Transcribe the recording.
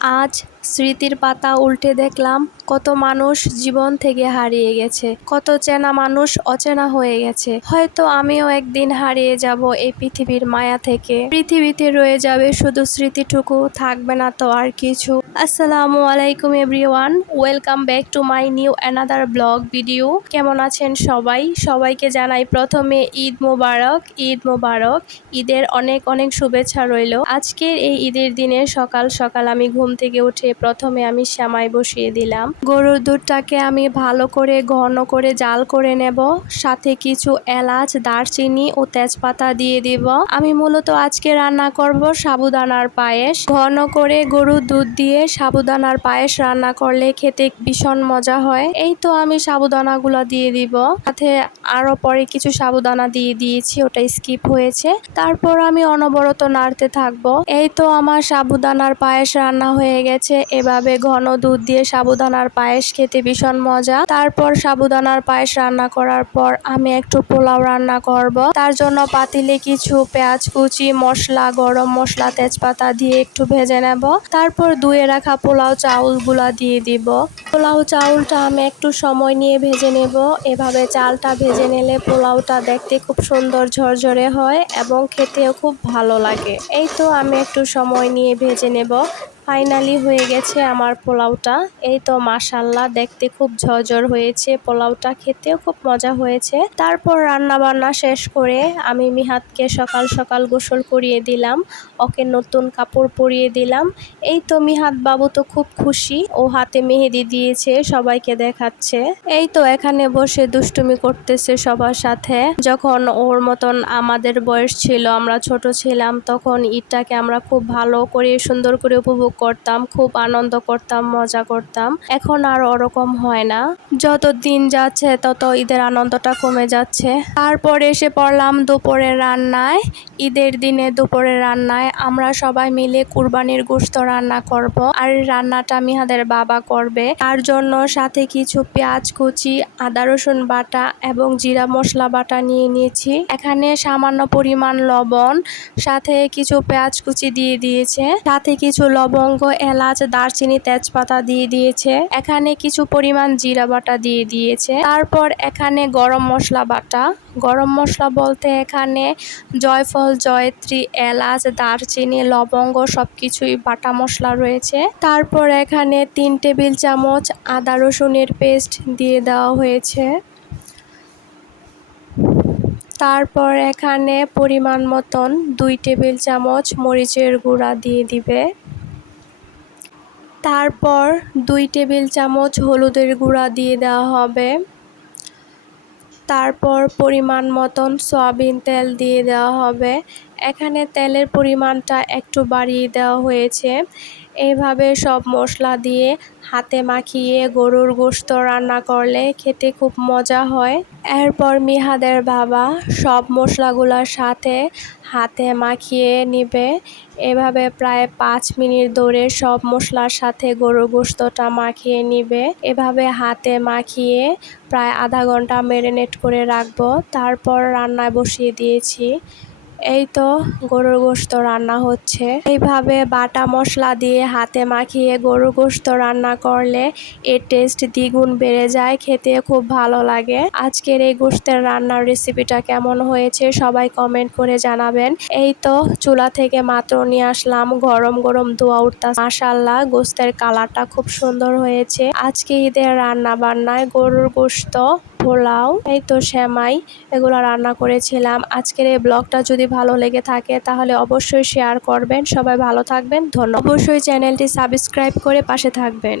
আজ স্মৃতির পাতা উল্টে দেখলাম। কত মানুষ জীবন থেকে হারিয়ে গেছে, কত চেনা মানুষ অচেনা হয়ে গেছে। হয়তো আমিও একদিন হারিয়ে যাব এই পৃথিবীর মায়া থেকে। পৃথিবীতে রয়ে যাবে শুধু স্মৃতিটুকু, থাকবে না তো আর কিছু। আসসালামু আলাইকুম everyone, welcome back to my new another blog video. কেমন আছেন সবাই? সবাইকে জানাই প্রথমে ঈদ মোবারক ঈদ মোবারক। ঈদের অনেক অনেক শুভেচ্ছা রইল। আজকের এই ঈদের দিনে সকাল সকাল আমি ঘুম থেকে উঠে প্রথমে আমি শ্যামাই বসিয়ে দিলাম। গরুর দুধটাকে আমি ভালো করে, ঘন করে, জাল করে নেব। সাথে কিছু এলাচ, দারচিনি ও তেজপাতা দিয়ে দিব। আমি মূলত আজকে রান্না করব সাবুদানার পায়েস। ঘন করে গরুর দুধ দিয়ে সাবুদানার পায়েস রান্না করলে খেতে ভীষণ মজা হয়। এই তো আমি সাবুদানাগুলো দিয়ে দিব। সাথে আরও পরে কিছু সাবুদানা দিয়ে দিয়েছি, ওটা স্কিপ হয়েছে। তারপর আমি অনবরত নাড়তে থাকব। এই তো আমার সাবুদানার পায়েস রান্না হয়ে গেছে। এভাবে ঘন দুধ দিয়ে সাবুদানার পায়েস খেতে ভীষণ মজা। তারপর সাবুদানার পায়েস রান্না করার পর আমি একটু পোলাও রান্না করব। তার জন্য পাতিলে কিছু পেঁয়াজ কুচি, মশলা, গরম মশলা, তেজপাতা দিয়ে একটু ভেজে নেব। তারপর ধুয়ে রাখা পোলাও চাউলগুলা দিয়ে দিব। পোলাও চাউলটা আমি একটু সময় নিয়ে ভেজে নেব। এভাবে চালটা ভেজে নিলে পোলাওটা দেখতে খুব সুন্দর ঝরঝরে হয় এবং খেতেও খুব ভালো লাগে। এই তো আমি একটু সময় নিয়ে ভেজে নেব। ফাইনালি হয়ে গেছে আমার পোলাওটা। এই তো মাসাল্লাহ দেখতে খুব ঝরঝর হয়েছে। পোলাওটা খেতেও খুব মজা হয়েছে। তারপর রান্না বান্না শেষ করে আমি মিহাতকে সকাল সকাল গোসল করিয়ে দিলাম। ওকে নতুন কাপড় পরিয়ে দিলাম। এই তো মিহাত বাবু তো খুব খুশি। ও হাতে মেহেদি দিয়েছে, সবাইকে দেখাচ্ছে। এই তো এখানে বসে দুষ্টুমি করতেছে সবার সাথে। যখন ওর মতন আমাদের বয়স ছিল, আমরা ছোট ছিলাম, তখন ঈদটাকে আমরা খুব ভালো করে, সুন্দর করে উপভোগ করতাম, খুব আনন্দ করতাম, মজা করতাম। এখন আর ওরকম হয় না। যত দিন যাচ্ছে, তত ঈদের আনন্দটা কমে যাচ্ছে। তারপরে এসে পড়লাম দুপুরের রান্নায়। ঈদের দিনে দুপুরের রান্নায় আমরা সবাই মিলে কুরবানির গোস্ত রান্না করব। আর রান্নাটা মিহাদের বাবা করবে। তার জন্য সাথে কিছু পেঁয়াজ কুচি, আদা রসুন বাটা এবং জিরা মশলা বাটা নিয়ে নিয়েছি। এখানে সামান্য পরিমাণ লবণ, সাথে কিছু পেঁয়াজ কুচি দিয়ে দিয়েছে। সাথে কিছু লবঙ্গ, এলাচ, দারচিনি, তেজপাতা দিয়ে দিয়েছে। এখানে কিছু পরিমাণ জিরা বাটা দিয়ে দিয়েছে। তারপর এখানে গরম মশলা বাটা। গরম মশলা বলতে এখানে জয়ফল, জয়ত্রী, এলাচ, দারচিনি, লবঙ্গ সব কিছুই বাটা মশলা রয়েছে। তারপর এখানে তিন টেবিল চামচ আদা রসুনের পেস্ট দিয়ে দেওয়া হয়েছে। তারপর এখানে পরিমাণ মতন দুই টেবিল চামচ মরিচের গুঁড়া দিয়ে দিবে। তারপর দুই টেবিল চামচ হলুদের গুঁড়া দিয়ে দেওয়া হবে। তারপর পরিমাণ মতন সয়াবিন তেল দিয়ে দেওয়া হবে। এখানে তেলের পরিমাণটা একটু বাড়িয়ে দেওয়া হয়েছে। এইভাবে সব মশলা দিয়ে হাতে মাখিয়ে গরুর গোস্ত রান্না করলে খেতে খুব মজা হয়। এরপর মিহাদের বাবা সব মশলাগুলোর সাথে হাতে মাখিয়ে নিবে। এভাবে প্রায় পাঁচ মিনিট ধরে সব মশলার সাথে গরুর গোস্তটা মাখিয়ে নিবে। এভাবে হাতে মাখিয়ে প্রায় আধা ঘণ্টা ম্যারিনেট করে রাখব। তারপর রান্নায় বসিয়ে দিয়েছি। এই তো গরুর গোস্ত রান্না হচ্ছে। এইভাবে বাটা মশলা দিয়ে হাতে মাখিয়ে গরুর গোস্ত রান্না করলে এর টেস্ট দ্বিগুণ বেড়ে যায়, খেতে খুব ভালো লাগে। আজকের এই গোস্তের রান্নার রেসিপিটা কেমন হয়েছে সবাই কমেন্ট করে জানাবেন। এই তো চুলা থেকে মাত্র নিয়ে আসলাম গরম গরম ধোয়া উঠতা মাসাল্লাহ গোস্তের কালারটা খুব সুন্দর হয়েছে। আজকে ঈদের রান্না বান্নায় গরুর গোস্ত পোলাও, এই তো শ্যামাই এগুলো রান্না করেছিলাম। আজকের এই ব্লগটা যদি ভালো লেগে থাকে, তাহলে অবশ্যই শেয়ার করবেন। সবাই ভালো থাকবেন, ধন্যবাদ। অবশ্যই চ্যানেলটি সাবস্ক্রাইব করে পাশে থাকবেন।